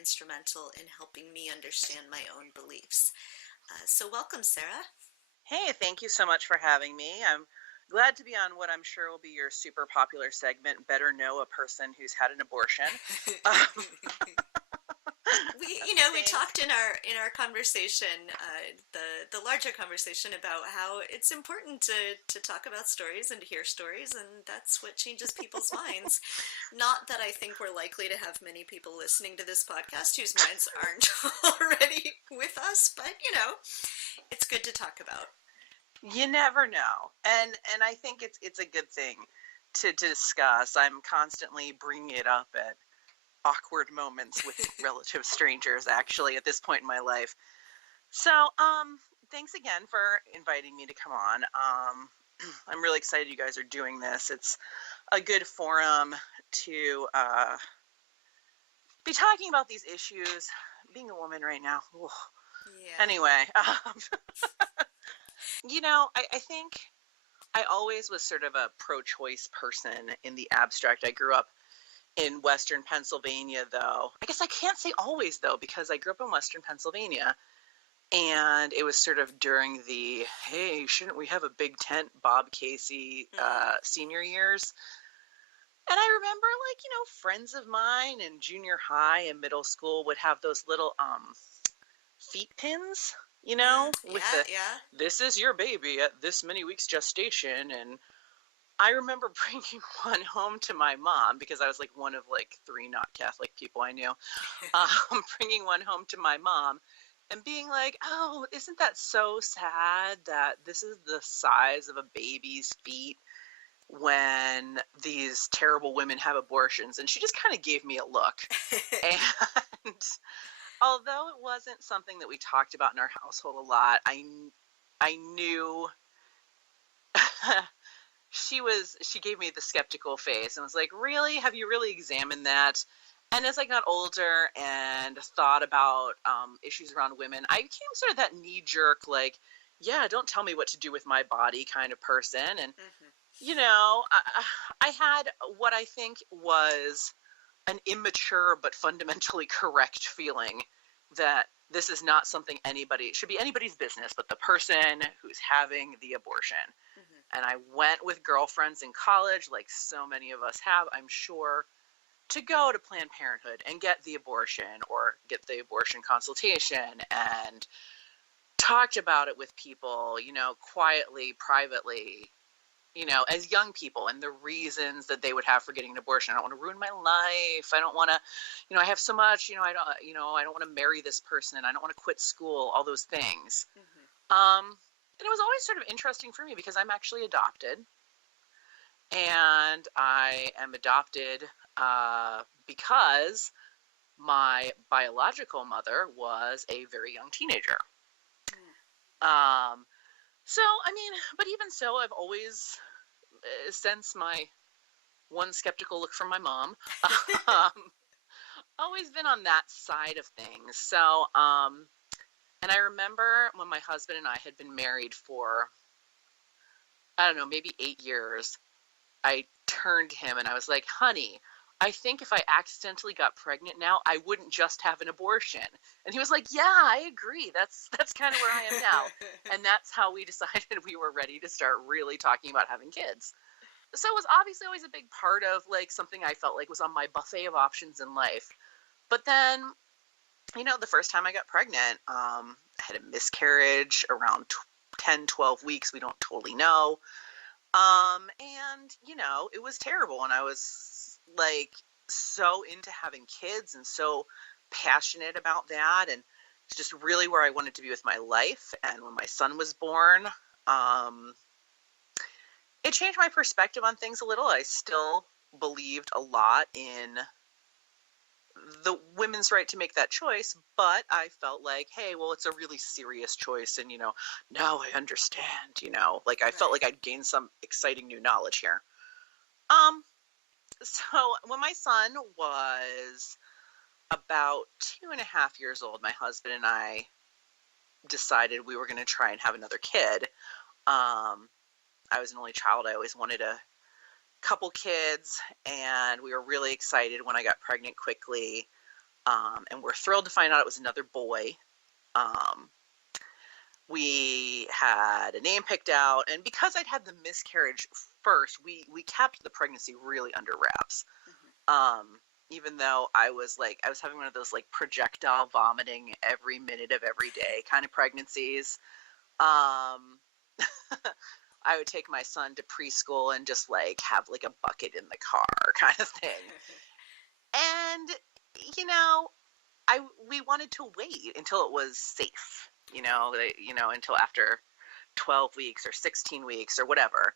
instrumental in helping me understand my own beliefs. So welcome, Sarah. Hey, thank you so much for having me. I'm glad to be on what I'm sure will be your super popular segment, Better Know a Person Who's Had an Abortion. Um, We thanks. talked in our conversation, the larger conversation about how it's important to talk about stories and to hear stories, and that's what changes people's minds. Not that I think we're likely to have many people listening to this podcast whose minds aren't already with us, but it's good to talk about. You never know. And I think it's a good thing to discuss. I'm constantly bringing it up at awkward moments with relative strangers, actually, at this point in my life. So, thanks again for inviting me to come on. I'm really excited you guys are doing this. It's a good forum to be talking about these issues. Being a woman right now. Ugh. Yeah. Anyway, I think I always was sort of a pro-choice person in the abstract. I grew up in Western Pennsylvania, though. I guess I can't say always, though, because I grew up in Western Pennsylvania. And it was sort of during the, hey, shouldn't we have a big tent, Bob Casey senior years? And I remember, friends of mine in junior high and middle school would have those little feet pins, with Yeah, the, yeah. this is your baby at this many weeks gestation. And I remember bringing one home to my mom because I was like one of like three not Catholic people I knew. Bringing one home to my mom and being like, oh, isn't that so sad that this is the size of a baby's feet when these terrible women have abortions? And she just kind of gave me a look. And although it wasn't something that we talked about in our household a lot, I knew she gave me the skeptical face and was like, really? Have you really examined that? And as I got older and thought about issues around women, I became sort of that knee-jerk, like, yeah, don't tell me what to do with my body kind of person. And, I had what I think was an immature but fundamentally correct feeling that this is not something it should be anybody's business but the person who's having the abortion. Mm-hmm. And I went with girlfriends in college, like so many of us have, I'm sure, to go to Planned Parenthood and get the abortion or get the abortion consultation and talked about it with people, quietly, privately, as young people and the reasons that they would have for getting an abortion. I don't want to ruin my life. I don't want to, I have so much, I don't want to marry this person. I don't want to quit school, all those things. Mm-hmm. And it was always sort of interesting for me because I'm actually adopted. And I am adopted because my biological mother was a very young teenager. So, but even so, I've always, since my one skeptical look from my mom, always been on that side of things. So, and I remember when my husband and I had been married for, I don't know, maybe 8 years, I turned to him and I was like, honey, I think if I accidentally got pregnant now, I wouldn't just have an abortion. And he was like, yeah, I agree. That's kind of where I am now. And that's how we decided we were ready to start really talking about having kids. So it was obviously always a big part of like something I felt like was on my buffet of options in life. But then, the first time I got pregnant, I had a miscarriage around 10, 12 weeks. We don't totally know. And, it was terrible. And I was like so into having kids and so passionate about that. And it's just really where I wanted to be with my life. And when my son was born, it changed my perspective on things a little. I still believed a lot in the women's right to make that choice, but I felt like, hey, well, it's a really serious choice. And, now I understand, like I felt like I'd gained some exciting new knowledge here. So when my son was about 2.5 years old, my husband and I decided we were going to try and have another kid. I was an only child. I always wanted a couple kids, and we were really excited when I got pregnant quickly. And we're thrilled to find out it was another boy. We had a name picked out, and because I'd had the miscarriage first, we kept the pregnancy really under wraps. Even though I was having one of those like projectile vomiting every minute of every day kind of pregnancies. Um, I would take my son to preschool and just like have like a bucket in the car kind of thing. And, you know, we wanted to wait until it was safe, until after 12 weeks or 16 weeks or whatever.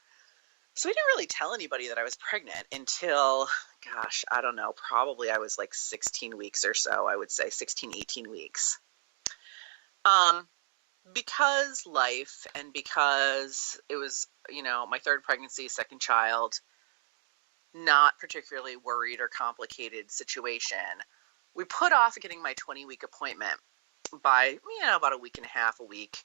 So we didn't really tell anybody that I was pregnant until, gosh, I don't know, probably I was like 16 weeks or so, I would say 16, 18 weeks. Because life and because it was, my third pregnancy, second child, not particularly worried or complicated situation, we put off getting my 20-week appointment by, about a week and a half, a week.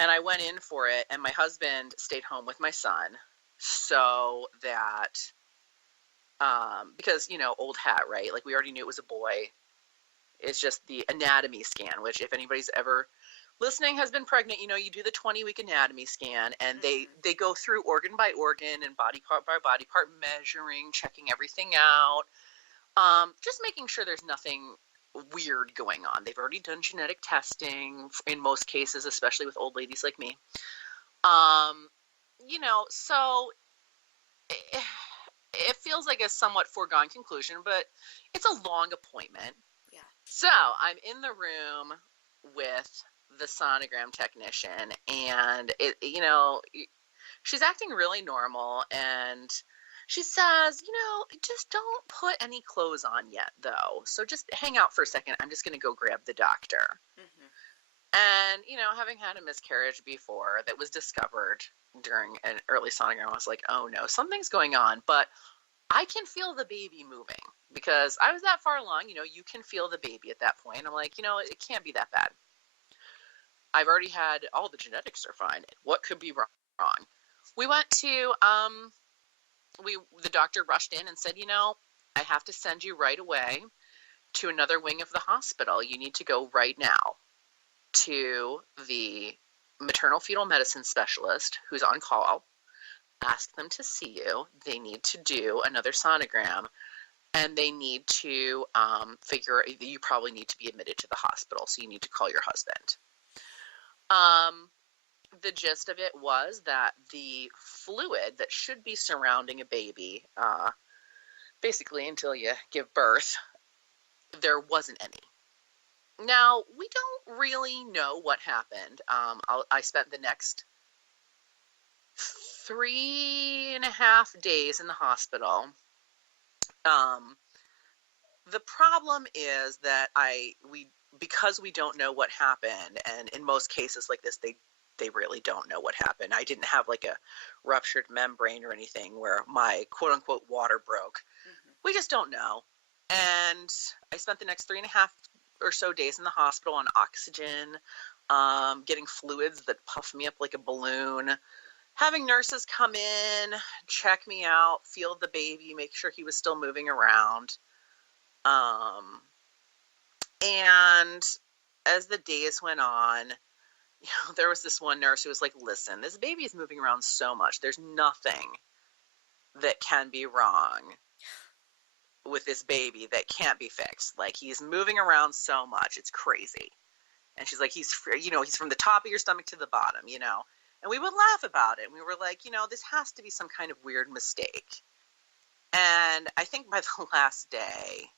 And I went in for it, and my husband stayed home with my son so that, because, old hat, right? Like we already knew it was a boy. It's just the anatomy scan, which if anybody's ever listening has been pregnant, you do the 20-week anatomy scan, and they go through organ by organ and body part by body part, measuring, checking everything out, just making sure there's nothing weird going on. They've already done genetic testing in most cases, especially with old ladies like me. So it feels like a somewhat foregone conclusion, but it's a long appointment. Yeah. So I'm in the room with the sonogram technician, and she's acting really normal, and she says, just don't put any clothes on yet, though. So just hang out for a second. I'm just going to go grab the doctor. And, having had a miscarriage before that was discovered during an early sonogram, I was like, oh no, something's going on. But I can feel the baby moving because I was that far along. You can feel the baby at that point. I'm like, it can't be that bad. I've already had all the genetics are fine. What could be wrong? We went to, the doctor rushed in and said, I have to send you right away to another wing of the hospital. You need to go right now to the maternal fetal medicine specialist who's on call. Ask them to see you. They need to do another sonogram, and they need to figure that you probably need to be admitted to the hospital, so you need to call your husband. The gist of it was that the fluid that should be surrounding a baby, basically until you give birth, there wasn't any. Now, we don't really know what happened. I spent the next 3.5 days in the hospital. The problem is that because we don't know what happened, and in most cases like this, they really don't know what happened. I didn't have like a ruptured membrane or anything where my quote unquote water broke. We just don't know. And I spent the next 3.5 or so days in the hospital on oxygen, getting fluids that puff me up like a balloon, having nurses come in, check me out, feel the baby, make sure he was still moving around. And as the days went on, there was this one nurse who was like, listen, this baby is moving around so much. There's nothing that can be wrong with this baby that can't be fixed. Like, he's moving around so much. It's crazy. And she's like, he's from the top of your stomach to the bottom, And we would laugh about it. And we were like, this has to be some kind of weird mistake. And I think by the last day,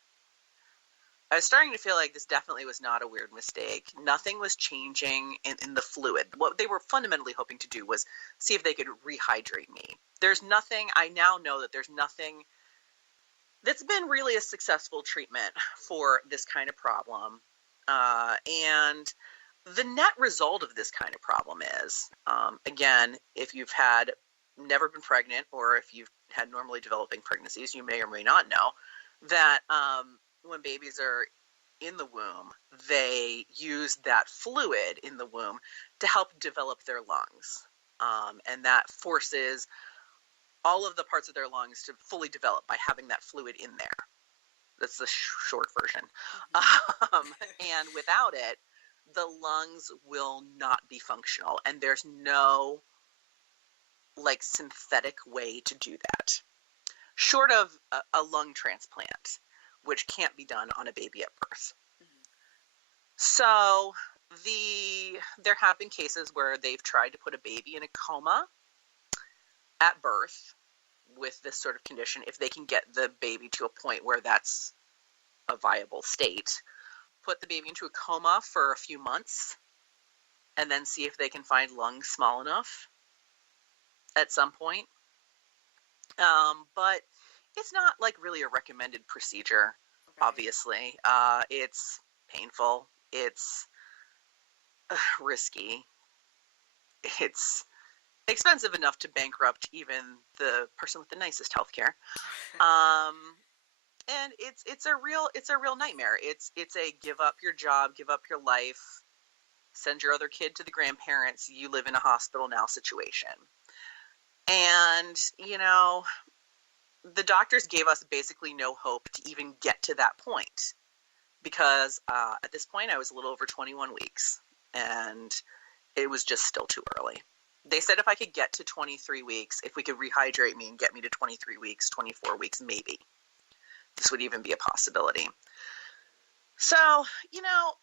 I was starting to feel like this definitely was not a weird mistake. Nothing was changing in the fluid. What they were fundamentally hoping to do was see if they could rehydrate me. I now know that there's nothing that's been really a successful treatment for this kind of problem. And the net result of this kind of problem is, again, if you've never been pregnant, or if you've had normally developing pregnancies, you may or may not know that when babies are in the womb, they use that fluid in the womb to help develop their lungs. And that forces all of the parts of their lungs to fully develop by having that fluid in there. That's the short version. Mm-hmm. And without it, the lungs will not be functional, and there's no like synthetic way to do that, short of a lung transplant, which can't be done on a baby at birth. Mm-hmm. So there have been cases where they've tried to put a baby in a coma at birth with this sort of condition, if they can get the baby to a point where that's a viable state, put the baby into a coma for a few months, and then see if they can find lungs small enough at some point. But it's not like really a recommended procedure, Right. obviously. It's painful. It's risky. It's expensive enough to bankrupt even the person with the nicest healthcare. And it's a real nightmare. It's a give up your job, give up your life, send your other kid to the grandparents, you live in a hospital now situation. And, the doctors gave us basically no hope to even get to that point, because at this point I was a little over 21 weeks, and it was just still too early. They said if I could get to 23 weeks, if we could rehydrate me and get me to 23 weeks, 24 weeks, maybe this would even be a possibility. So,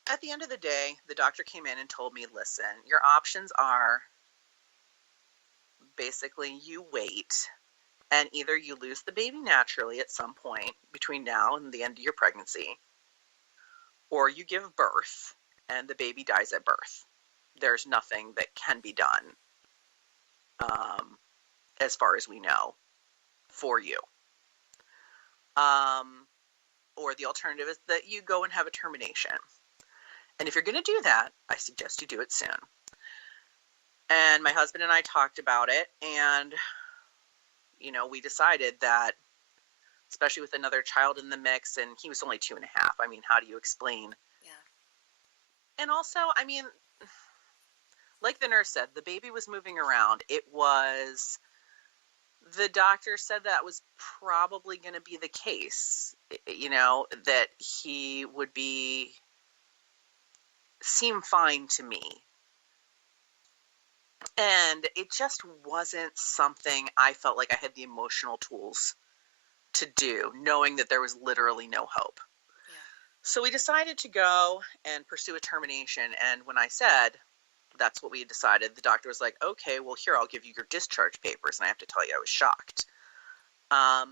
at the end of the day, the doctor came in and told me, listen, your options are basically you wait, and either you lose the baby naturally at some point between now and the end of your pregnancy, or you give birth and the baby dies at birth. There's nothing that can be done, as far as we know, for you. Or the alternative is that you go and have a termination. And if you're going to do that, I suggest you do it soon. And my husband and I talked about it, and, we decided that, especially with another child in the mix, and he was only 2.5. I mean, how do you explain? Yeah. And also, I mean, like the nurse said, the baby was moving around. The doctor said that was probably going to be the case, that he would seem fine to me. And it just wasn't something I felt like I had the emotional tools to do, knowing that there was literally no hope. Yeah. So we decided to go and pursue a termination. And when I said that's what we had decided, the doctor was like, okay, well, here, I'll give you your discharge papers. And I have to tell you, I was shocked. I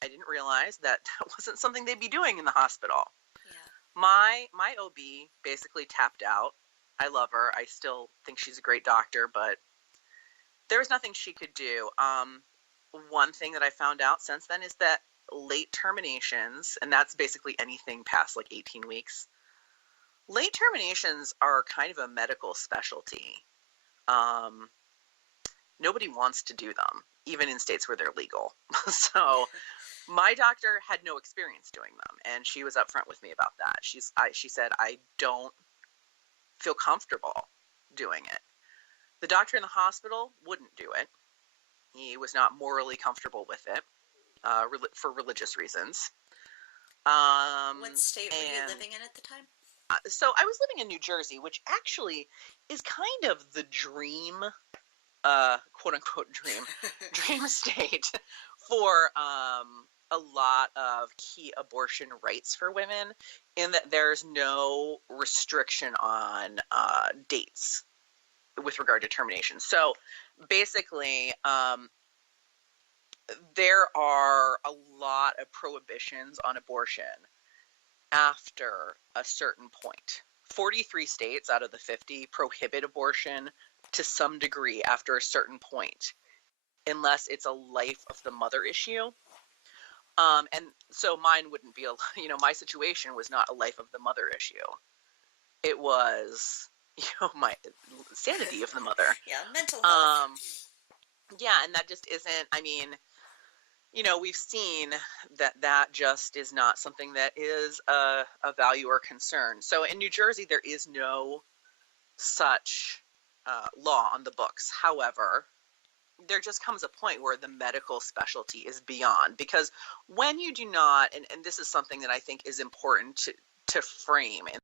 didn't realize that wasn't something they'd be doing in the hospital. Yeah. My OB basically tapped out. I love her. I still think she's a great doctor, but there was nothing she could do. One thing that I found out since then is that late terminations, and that's basically anything past like 18 weeks, late terminations are kind of a medical specialty. Nobody wants to do them, even in states where they're legal. So my doctor had no experience doing them, and she was upfront with me about that. She said, I don't feel comfortable doing it. The doctor in the hospital wouldn't do it. He was not morally comfortable with it, for religious reasons. What state were you living in at the time? So I was living in New Jersey, which actually is kind of the dream, quote unquote dream state for a lot of key abortion rights for women, in that there's no restriction on dates with regard to termination. So basically, there are a lot of prohibitions on abortion after a certain point. 43 states out of the 50 prohibit abortion to some degree after a certain point, unless it's a life of the mother issue. And so mine wouldn't be my situation was not a life of the mother issue. It was, my sanity of the mother. Yeah, mental health. Yeah, and that just isn't, we've seen that just is not something that is a value or concern. So in New Jersey, there is no such law on the books. However, there just comes a point where the medical specialty is beyond, because when you do not, and this is something that I think is important to frame, and